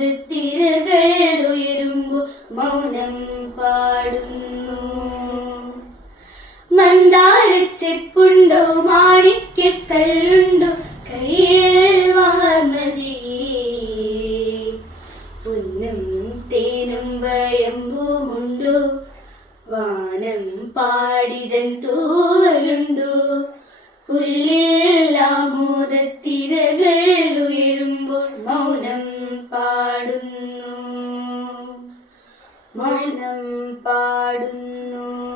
മോദത്തിരകൾ ഉയരുമ്പോൾ മൗനം പാടുന്നു. മന്ദാരച്ചെപ്പുണ്ടോ മാണിക്കല്ലുണ്ടോ കയ്യിൽ വാർമതിയേ പൊന്നും തേനും വയമ്പുമുണ്ടോ വാനം പാടിതൻ തൂവലുണ്ടോ ഉള്ളിൽ ആമോദത്തിരകൾ പാടുന്നു. മനം പാടുന്നു.